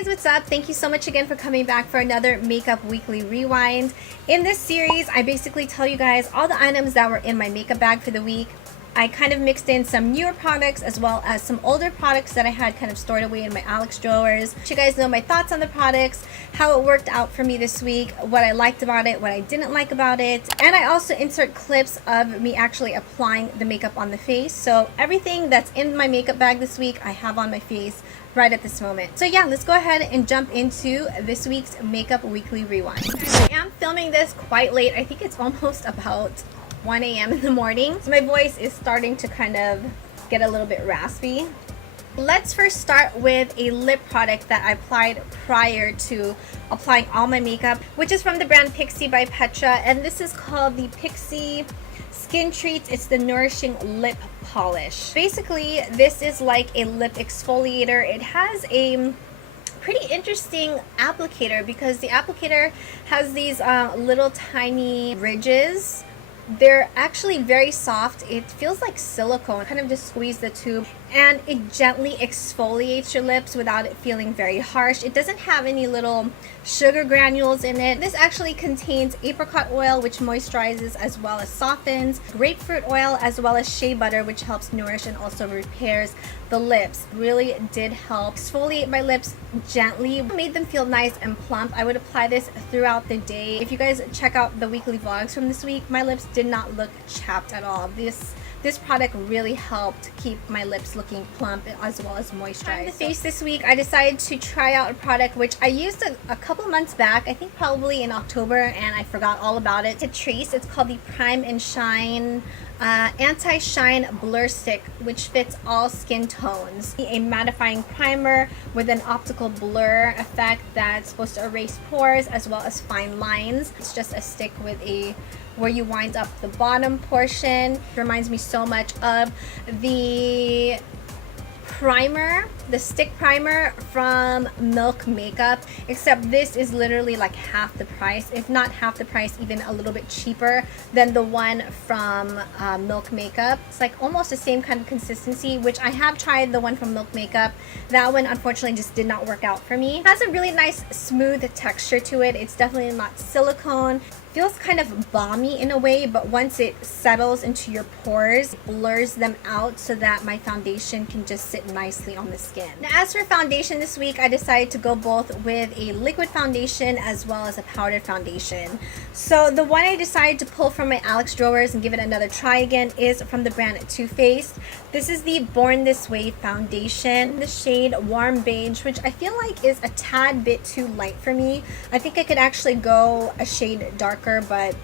guys, what's up? Thank you so much again for coming back for another Makeup Weekly Rewind. In this series, I basically tell you guys all the items that were in my makeup bag for the week. I kind of mixed in some newer products as well as some older products that I had kind of stored away in my Alex drawers. Let you guys know my thoughts on the products, how it worked out for me this week, what I liked about it, what I didn't like about it. And I also insert clips of me actually applying the makeup on the face. So everything that's in my makeup bag this week, I have on my face right at this moment. So yeah, let's go ahead and jump into this week's Makeup Weekly Rewind. I am filming this quite late. I think it's almost about 1 a.m. in the morning. So my voice is starting to kind of get a little bit raspy. Let's first start with a lip product that I applied prior to applying all my makeup, which is from the brand Pixi by Petra, and this is called the Pixi Skin Treats. It's the Nourishing Lip Polish. Basically, this is like a lip exfoliator. It has a pretty interesting applicator because the applicator has these little tiny ridges. They're actually very soft. It feels like silicone. Kind of just squeeze the tube and it gently exfoliates your lips without it feeling very harsh. It doesn't have any little sugar granules in it. This actually contains apricot oil, which moisturizes as well as softens, grapefruit oil, as well as shea butter, which helps nourish and also repairs the lips. Really did help exfoliate my lips gently, made them feel nice and plump. I would apply this throughout the day. If you guys check out the weekly vlogs from this week, my lips did not look chapped at all. This product really helped keep my lips looking plump as well as moisturized. On the face this week, I decided to try out a product which I used a couple months back, I think probably in October, and I forgot all about it. Catrice, it's called the Prime and Shine Anti-Shine Blur Stick, which fits all skin tones. A mattifying primer with an optical blur effect that's supposed to erase pores as well as fine lines. It's just a stick with a where you wind up the bottom portion. It reminds me so much of the primer, the stick primer from Milk Makeup, except this is literally like half the price, if not half the price, even a little bit cheaper than the one from Milk Makeup. It's like almost the same kind of consistency, which I have tried the one from Milk Makeup. That one unfortunately just did not work out for me. It has a really nice smooth texture to it. It's definitely not silicone. Feels kind of balmy in a way, but once it settles into your pores, it blurs them out so that my foundation can just sit nicely on the skin. Now, as for foundation this week, I decided to go both with a liquid foundation as well as a powdered foundation. So the one I decided to pull from my Alex drawers and give it another try again is from the brand Too Faced. This is the Born This Way foundation, the shade Warm Beige, which I feel like is a tad bit too light for me. I think I could actually go a shade darker, but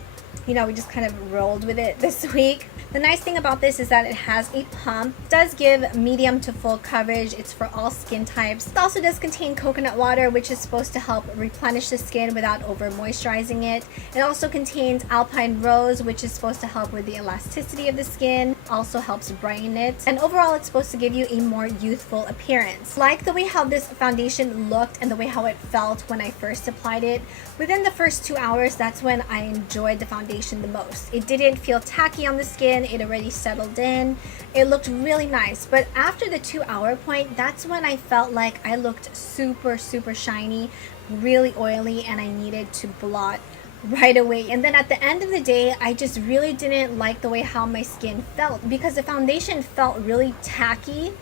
you know, we just kind of rolled with it this week. The nice thing about this is that it has a pump. It does give medium to full coverage. It's for all skin types. It also does contain coconut water, which is supposed to help replenish the skin without over moisturizing it. It also contains Alpine Rose, which is supposed to help with the elasticity of the skin. Also helps brighten it. And overall, it's supposed to give you a more youthful appearance. Like the way how this foundation looked and the way how it felt when I first applied it, within the first 2 hours, that's when I enjoyed the foundation the most. It didn't feel tacky on the skin. It already settled in. It looked really nice. But after the 2 hour point, that's when I felt like I looked super shiny, really oily, and I needed to blot right away. And then at the end of the day, I just really didn't like the way how my skin felt because the foundation felt really tacky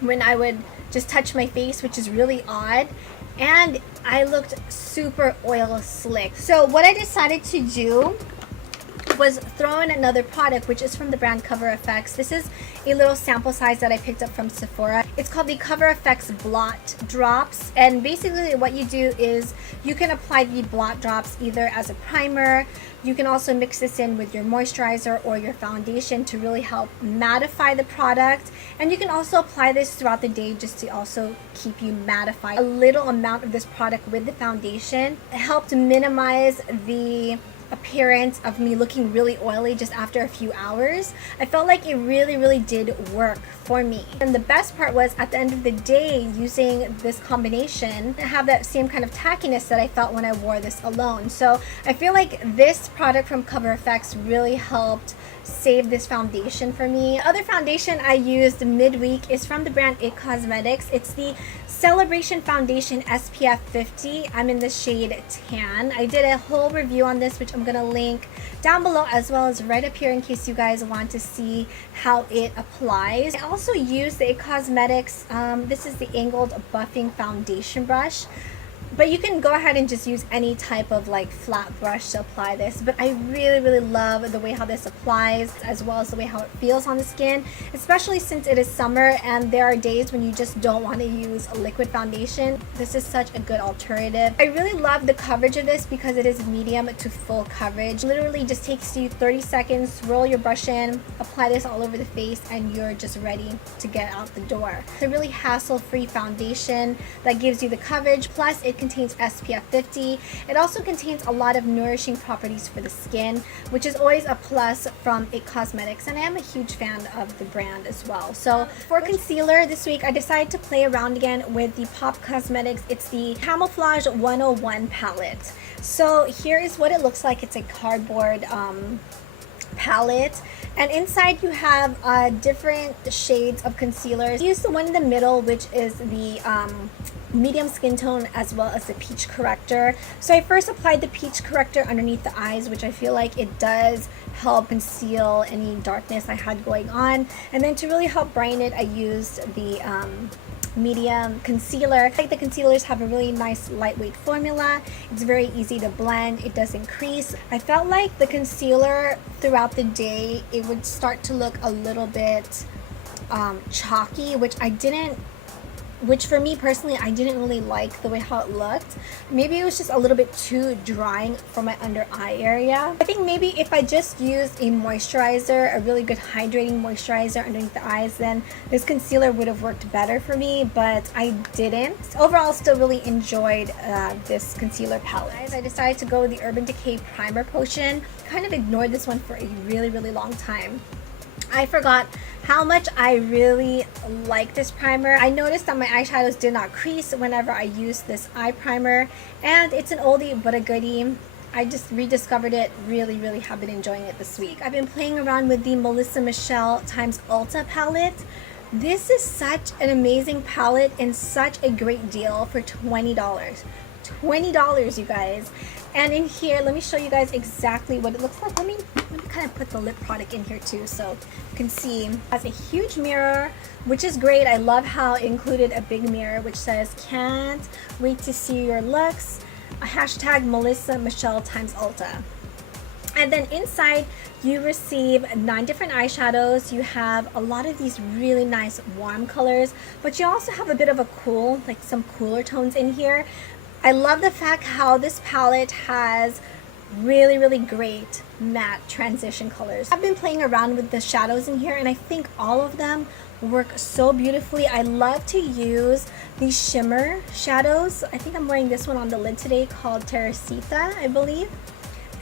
when I would just touch my face, which is really odd. And I looked super oil slick. So what I decided to do was throw in another product, which is from the brand Cover FX. This is a little sample size that I picked up from Sephora. It's called the Cover FX Blot Drops, and basically what you do is you can apply the blot drops either as a primer. You can also mix this in with your moisturizer or your foundation to really help mattify the product, and you can also apply this throughout the day just to also keep you mattified. A little amount of this product with the foundation helped minimize the appearance of me looking really oily just after a few hours. I felt like it really did work for me. And the best part was, at the end of the day, using this combination, I have that same kind of tackiness that I felt when I wore this alone. So I feel like this product from Cover FX really helped save this foundation for me. The other foundation I used midweek is from the brand It Cosmetics. It's the Celebration Foundation SPF 50. I'm in the shade Tan. I did a whole review on this, which I'm gonna link down below as well as right up here in case you guys want to see how it applies. I also used the It Cosmetics, this is the angled buffing foundation brush. But you can go ahead and just use any type of like flat brush to apply this. But I really love the way how this applies, as well as the way how it feels on the skin, especially since it is summer and there are days when you just don't want to use a liquid foundation. This is such a good alternative. I really love the coverage of this because it is medium to full coverage. Literally just takes you 30 seconds, roll your brush in, apply this all over the face, and you're just ready to get out the door. It's a really hassle-free foundation that gives you the coverage, plus it contains SPF 50. It also contains a lot of nourishing properties for the skin, which is always a plus from It Cosmetics, and I am a huge fan of the brand as well. So for concealer this week, I decided to play around again with the Pop Cosmetics. It's the Camouflage 101 palette. So here is what it looks like. It's a cardboard palette, and inside you have different shades of concealers. I used the one in the middle, which is the medium skin tone, as well as the peach corrector. So I first applied the peach corrector underneath the eyes, which I feel like it does help conceal any darkness I had going on. And then to really help brighten it, I used the medium concealer. I think the concealers have a really nice lightweight formula. It's very easy to blend. It doesn't crease. I felt like the concealer throughout the day, it would start to look a little bit chalky, which for me personally, I didn't really like the way how it looked. Maybe it was just a little bit too drying for my under eye area. I think maybe if I just used a moisturizer, a really good hydrating moisturizer underneath the eyes, then this concealer would have worked better for me, but I didn't. Overall, still really enjoyed this concealer palette. I decided to go with the Urban Decay Primer Potion. Kind of ignored this one for a really long time. I forgot how much I really like this primer. I noticed that my eyeshadows did not crease whenever I used this eye primer, and it's an oldie but a goodie. I just rediscovered it. Really have been enjoying it this week. I've been playing around with the Melisa Michelle times Ulta palette. This is such an amazing palette and such a great deal for $20. $20, you guys. And in here, let me show you guys exactly what it looks like. Let me kind of put the lip product in here too, so you can see. It has a huge mirror, which is great. I love how it included a big mirror which says, "Can't wait to see your looks. Hashtag Melisa Michelle times Ulta." And then inside you receive 9 different eyeshadows. You have a lot of these really nice warm colors, but you also have a bit of a cool, like some cooler tones in here. I love the fact how this palette has really great matte transition colors. I've been playing around with the shadows in here, and I think all of them work so beautifully. I love to use these shimmer shadows. I think I'm wearing this one on the lid today, called Teresita, I believe.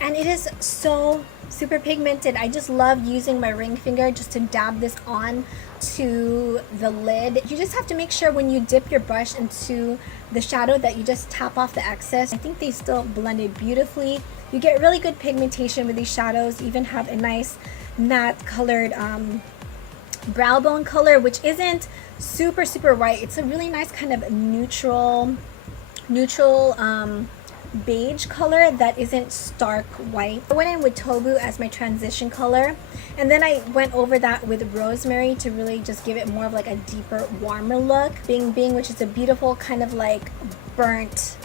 And it is so super pigmented. I just love using my ring finger just to dab this on to the lid. You just have to make sure when you dip your brush into the shadow that you just tap off the excess. I think they still blended beautifully. You get really good pigmentation with these shadows. You even have a nice matte colored brow bone color, which isn't super white. It's a really nice kind of neutral beige color that isn't stark white. I went in with Tobu as my transition color, and then I went over that with Rosemary to really just give it more of like a deeper, warmer look. Bing Bing, which is a beautiful kind of like burnt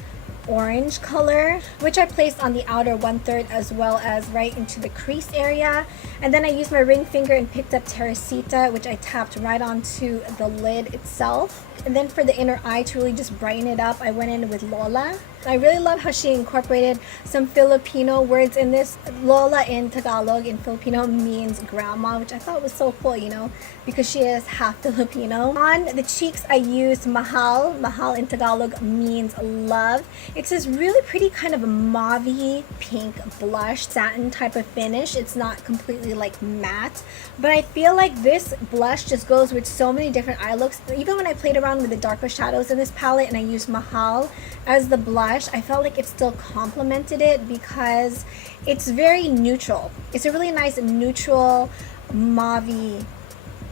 orange color, which I placed on the outer 1/3 as well as right into the crease area. And then I used my ring finger and picked up Teresita, which I tapped right onto the lid itself. And then for the inner eye, to really just brighten it up, I went in with Lola. I really love how she incorporated some Filipino words in this. Lola in Tagalog, in Filipino, means grandma, which I thought was so cool, you know, because she is half Filipino. On the cheeks, I used Mahal. Mahal in Tagalog means love. It's this really pretty kind of mauve-y pink blush satin type of finish. It's not completely like matte, but I feel like this blush just goes with so many different eye looks. Even when I played around with the darker shadows in this palette and I used Mahal as the blush, I felt like it still complemented it because it's very neutral. It's a really nice neutral mauve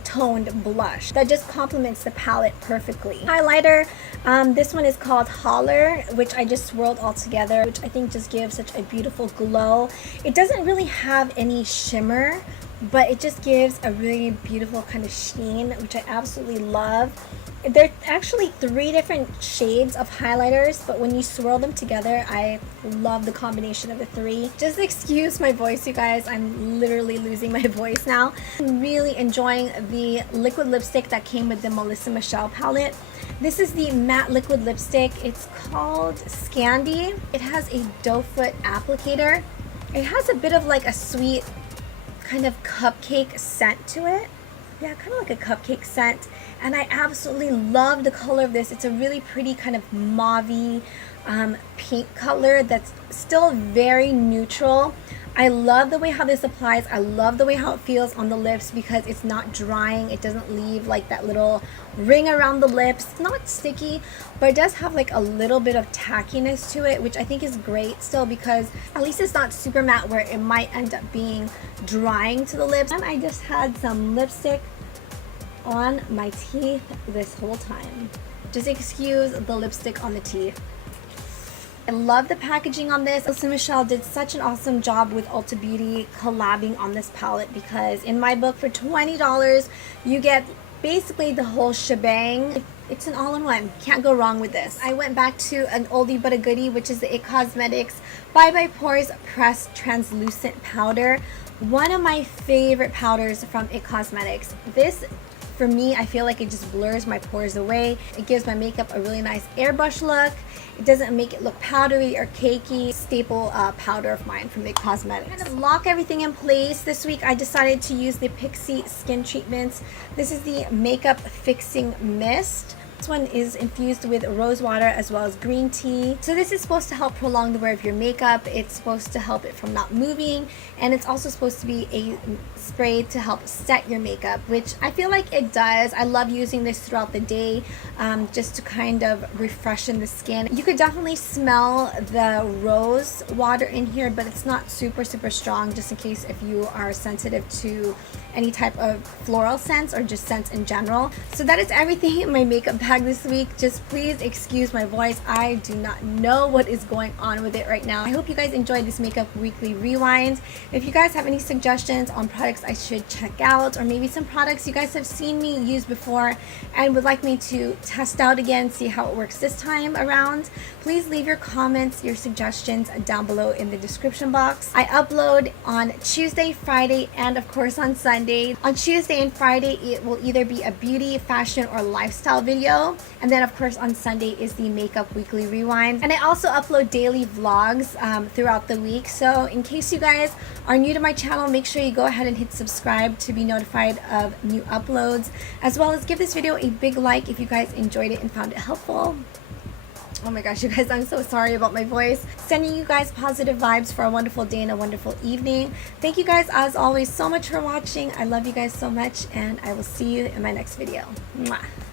toned blush that just complements the palette perfectly. Highlighter, this one is called Holler, which I just swirled all together, which I think just gives such a beautiful glow. It doesn't really have any shimmer, but it just gives a really beautiful kind of sheen, which I absolutely love. There are actually 3 different shades of highlighters, but when you swirl them together, I love the combination of the 3. Just excuse my voice, you guys. I'm literally losing my voice now. I'm really enjoying the liquid lipstick that came with the Melisa Michelle palette. This is the matte liquid lipstick. It's called Scandy. It has a doe foot applicator. It has a bit of like a sweet kind of cupcake scent to it. Yeah, kind of like a cupcake scent, and I absolutely love the color of this. It's a really pretty kind of mauve pink color that's still very neutral. I love the way how this applies. I love the way how it feels on the lips because it's not drying. It doesn't leave like that little ring around the lips. It's not sticky, but it does have like a little bit of tackiness to it, which I think is great still because at least it's not super matte where it might end up being drying to the lips. And I just had some lipstick on my teeth this whole time. Just excuse the lipstick on the teeth. I love the packaging on this. Melisa Michelle did such an awesome job with Ulta Beauty collabing on this palette because in my book for $20 you get basically the whole shebang. It's an all-in-one. Can't go wrong with this. I went back to an oldie but a goodie, which is the IT Cosmetics Bye Pores Pressed Translucent Powder. One of my favorite powders from IT Cosmetics. This, for me, I feel like it just blurs my pores away. It gives my makeup a really nice airbrush look. It doesn't make it look powdery or cakey. Staple powder of mine from IT Cosmetics. To kind of lock everything in place, this week I decided to use the Pixi Skin Treatments. This is the Makeup Fixing Mist. This one is infused with rose water as well as green tea. So this is supposed to help prolong the wear of your makeup. It's supposed to help it from not moving, and it's also supposed to be a spray to help set your makeup, which I feel like it does. I love using this throughout the day just to kind of refreshen the skin. You could definitely smell the rose water in here, but it's not super strong, just in case if you are sensitive to any type of floral scents or just scents in general. So that is everything in my makeup bag this week. Just please excuse my voice. I do not know what is going on with it right now. I hope you guys enjoyed this makeup weekly rewind. If you guys have any suggestions on products I should check out, or maybe some products you guys have seen me use before and would like me to test out again, see how it works this time around, please leave your comments, your suggestions down below in the description box. I upload on Tuesday, Friday, and of course on Sunday. On Tuesday and Friday, it will either be a beauty, fashion, or lifestyle video. And then of course on Sunday is the makeup weekly rewind. And I also upload daily vlogs throughout the week. So in case you guys are new to my channel, make sure you go ahead and hit subscribe to be notified of new uploads, as well as give this video a big like if you guys enjoyed it and found it helpful. Oh my gosh, you guys, I'm so sorry about my voice. Sending you guys positive vibes for a wonderful day and a wonderful evening. Thank you guys, as always, so much for watching. I love you guys so much, and I will see you in my next video. Mwah.